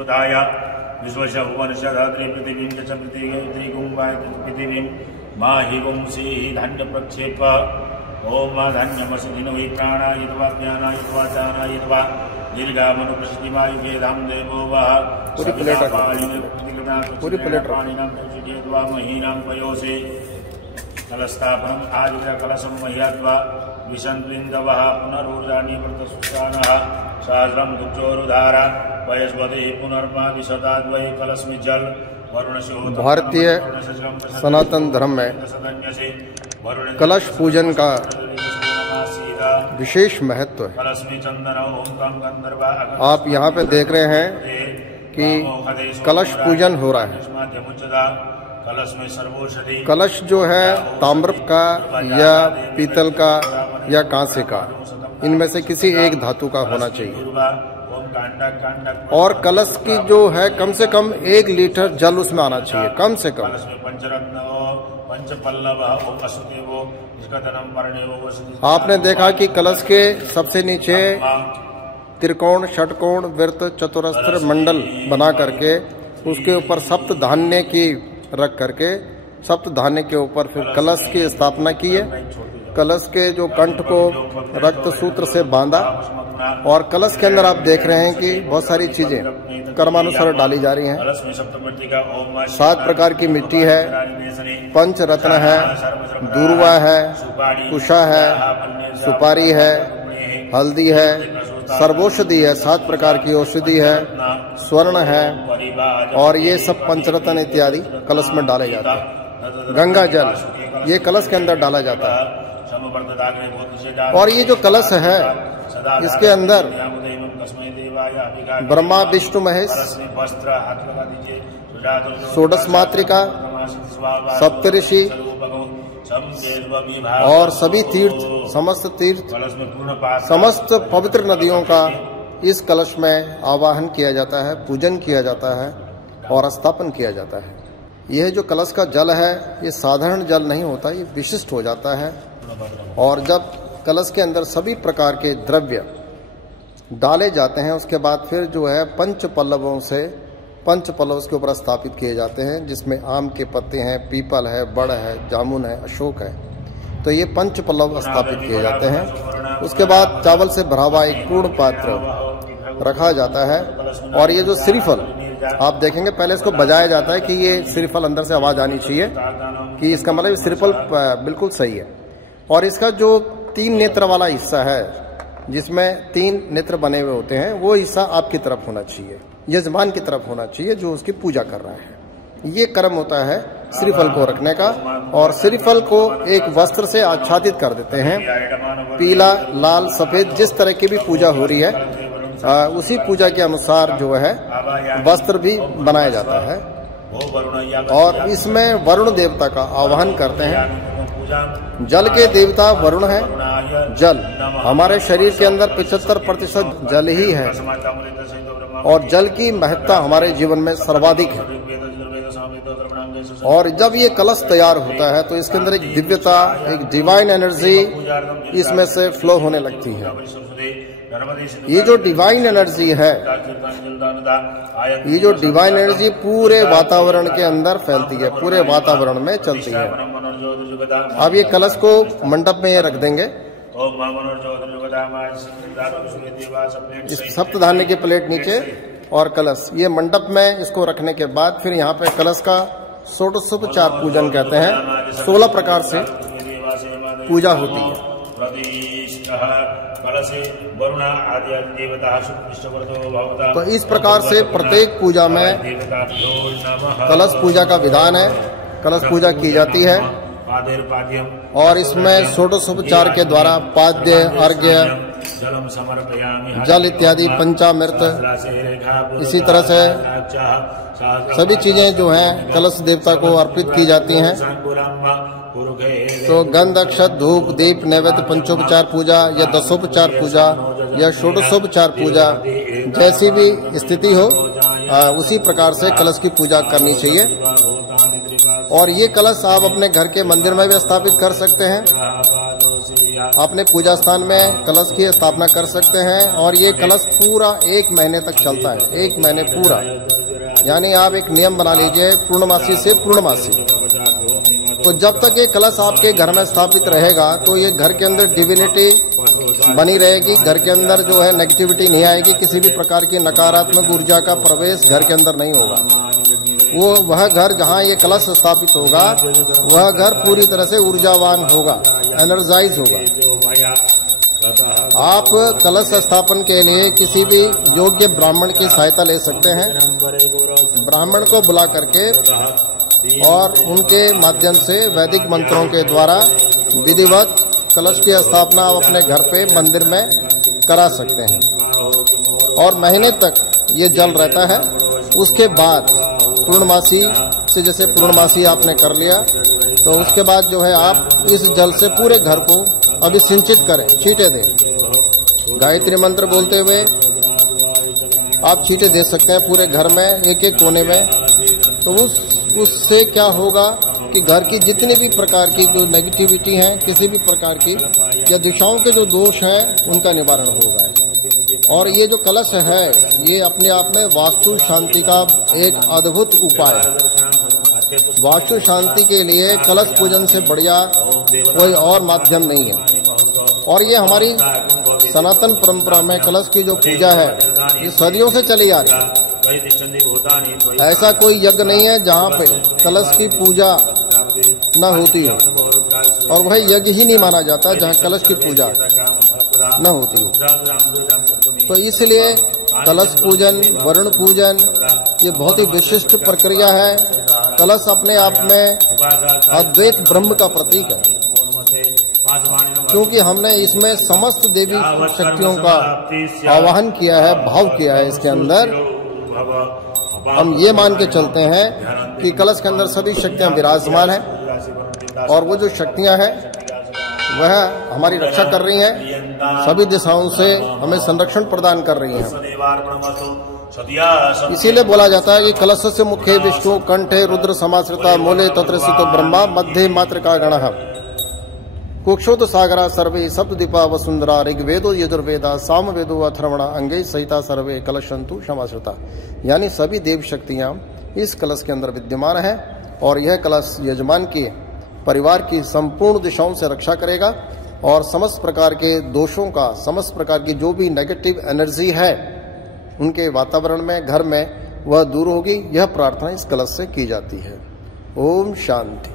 सुधाय विश्वस्य भुवनस्य धात्री पृथिवीं च पृथिवीं माहि गुंसी धान्य प्रक्षेप ओम धान्यमसिनो हि प्राणाय वा ज्ञानाय वा दानाय वा दीर्घामनुप्रसिद्धिमायुगे धाम देवो वा पूरी प्लेट प्राणिनां वा महीनां पयोसे कलस्थापनम् आदित कलशं मह्यात्वा विसन्त्रिन्दवः पुनरूर्जानि व्रतसुष्टानः सहस्रं दुर्जोरुधारा वयस्वते पुनर्मादिशताद्वै कलस्मि जल भारतीय सनातन धर्म में कलश पूजन का विशेष महत्व है। आप यहाँ पे देख रहे हैं कि कलश पूजन हो रहा है। कलश जो है ताम्र का या पीतल का या कांसे का, इनमें से किसी एक धातु का होना चाहिए। और कलश की जो है कम से कम 1 लीटर जल उसमें आना चाहिए, कम से कम। आपने देखा कि कलश के सबसे नीचे त्रिकोण, षटकोण, वृत्त, चतुरस्र, मंडल बना करके उसके ऊपर सप्त धान्य की रख करके सप्त धान्य के ऊपर फिर कलश की स्थापना की है। कलश के जो कंठ को रक्त सूत्र से बांधा और कलश के अंदर आप देख रहे हैं कि बहुत सारी चीजें कर्मानुसार डाली जा रही हैं। 7 प्रकार की मिट्टी है, पंच रत्न है, दूर्वा है, कुशा है, सुपारी है, हल्दी है, सर्वौषधि है, 7 प्रकार की औषधि है, स्वर्ण है, और ये सब पंचरत्न इत्यादि कलश में डाले जाते हैं। गंगा जल ये कलश के अंदर डाला जाता है। और ये जो कलश है इसके अंदर ब्रह्मा विष्णु महेश, षोडश मातृका, सप्तऋषि और सभी तीर्थ, समस्त पवित्र नदियों का इस कलश में आवाहन किया जाता है, पूजन किया जाता है और स्थापन किया जाता है। यह जो कलश का जल है ये साधारण जल नहीं होता, ये विशिष्ट हो जाता है। और जब कलश के अंदर सभी प्रकार के द्रव्य डाले जाते हैं उसके बाद फिर जो है पंच पल्लवों से पंच पल्लव उसके ऊपर स्थापित किए जाते हैं, जिसमें आम के पत्ते हैं, पीपल है, बड़ है, जामुन है, अशोक है। तो ये पंच पल्लव स्थापित किए जाते हैं। उसके बाद चावल से भरा हुआ एक पूर्ण पात्र रखा जाता है। और ये जो श्रीफल आप देखेंगे पहले इसको बजाया जाता है कि ये श्रीफल अंदर से आवाज आनी चाहिए कि इसका मतलब श्रीफल बिल्कुल सही है। और इसका जो 3 नेत्र वाला हिस्सा है जिसमें 3 नेत्र बने हुए होते हैं वो हिस्सा आपकी तरफ होना चाहिए, यजमान की तरफ होना चाहिए जो उसकी पूजा कर रहा है। ये कर्म होता है श्रीफल को रखने का। और श्रीफल को एक वस्त्र से आच्छादित कर देते हैं, पीला, लाल, सफेद, जिस तरह की भी पूजा हो रही है उसी पूजा के अनुसार जो है वस्त्र भी बनाया जाता है। और इसमें वरुण देवता का आवाहन करते हैं। जल के देवता वरुण है। जल हमारे शरीर के अंदर 75% जल ही है और जल की महत्ता हमारे जीवन में सर्वाधिक है। और जब ये कलश तैयार होता है तो इसके अंदर एक दिव्यता, एक डिवाइन एनर्जी इसमें से फ्लो होने लगती है। ये जो डिवाइन एनर्जी है, ये जो डिवाइन एनर्जी पूरे वातावरण के अंदर फैलती है, पूरे वातावरण में चलती है। अब ये कलश को मंडप में रख देंगे। इस सप्त धान्य की प्लेट नीचे और कलश, ये मंडप में इसको रखने के बाद फिर यहाँ पे कलश का षोडशोपचार पूजन कहते हैं। 16 प्रकार से पूजा होती है। तो इस प्रकार से प्रत्येक पूजा में कलश पूजा का विधान है, कलश पूजा की जाती है। और इसमें षोडशोपचार के द्वारा पाद्य, अर्घ्य, जल इत्यादि पंचामृत, इसी तरह से सभी चीजें जो हैं कलश देवता को अर्पित की जाती हैं। तो गंध, अक्षत, धूप, दीप, नैवेद्य, पंचोपचार पूजा या दशोपचार पूजा या षोडशोपचार पूजा जैसी भी स्थिति हो उसी प्रकार से कलश की पूजा करनी चाहिए। और ये कलश आप अपने घर के मंदिर में भी स्थापित कर सकते हैं, अपने पूजा स्थान में कलश की स्थापना कर सकते हैं। और ये कलश पूरा 1 महीने तक चलता है, 1 महीने पूरा। यानी आप एक नियम बना लीजिए, पूर्णमासी से पूर्णमासी। तो जब तक ये कलश आपके घर में स्थापित रहेगा तो ये घर के अंदर डिविनिटी बनी रहेगी, घर के अंदर जो है नेगेटिविटी नहीं आएगी, किसी भी प्रकार की नकारात्मक ऊर्जा का प्रवेश घर के अंदर नहीं होगा। वह घर जहाँ ये कलश स्थापित होगा वह घर पूरी तरह से ऊर्जावान होगा, एनर्जाइज होगा। आप कलश स्थापन के लिए किसी भी योग्य ब्राह्मण की सहायता ले सकते हैं। ब्राह्मण को बुला करके और उनके माध्यम से वैदिक मंत्रों के द्वारा विधिवत कलश की स्थापना आप अपने घर पे मंदिर में करा सकते हैं और महीने तक ये जल रहता है। उसके बाद पूर्णमासी से, जैसे पूर्णमासी आपने कर लिया तो उसके बाद जो है आप इस जल से पूरे घर को अभिसिंचित करें, छींटे दें। गायत्री मंत्र बोलते हुए आप छींटे दे सकते हैं पूरे घर में, एक एक कोने में। तो उससे क्या होगा कि घर की जितनी भी प्रकार की जो नेगेटिविटी है, किसी भी प्रकार की या दिशाओं के जो दोष हैं उनका निवारण होगा। और ये जो कलश है ये अपने आप में वास्तु शांति का एक अद्भुत उपाय है। वास्तु शांति के लिए कलश पूजन से बढ़िया कोई और माध्यम नहीं है। और ये हमारी सनातन परंपरा में कलश की जो पूजा है ये सदियों से चली आ रही है। ऐसा कोई यज्ञ नहीं है जहाँ पे कलश की पूजा न होती हो, और वह यज्ञ ही नहीं माना जाता जहाँ कलश की पूजा न होती हो। तो इसलिए कलश पूजन, वरुण पूजन ये बहुत ही विशिष्ट प्रक्रिया है। कलश अपने आप में अद्वैत ब्रह्म का प्रतीक है, क्योंकि हमने इसमें समस्त देवी शक्तियों का आवाहन किया है, भाव किया है। इसके अंदर हम ये मान के चलते हैं कि कलश के अंदर सभी शक्तियां विराजमान हैं और वो जो शक्तियां हैं वह हमारी रक्षा कर रही हैं, सभी दिशाओं से हमें संरक्षण प्रदान कर रही हैं। इसीलिए बोला जाता है कि कलश से मुखे विष्णु, कंठे रुद्र समाश्रिता, मूले तत्र स्थितो ब्रह्मा, मध्य मातृका गणः, कुक्षोत सागरा सर्वे सप्तदीपा वसुंधरा, ऋग्वेदो यजुर्वेदा सामवेदो अथर्वणा, अंगे सहिता सर्वे कलशंतु समाश्रिता। यानी सभी देव शक्तियां इस कलश के अंदर विद्यमान है और यह कलश यजमान के परिवार की संपूर्ण दिशाओं से रक्षा करेगा और समस्त प्रकार के दोषों का, समस्त प्रकार की जो भी नेगेटिव एनर्जी है उनके वातावरण में, घर में, वह दूर होगी। यह प्रार्थना इस कलश से की जाती है। ओम शांति।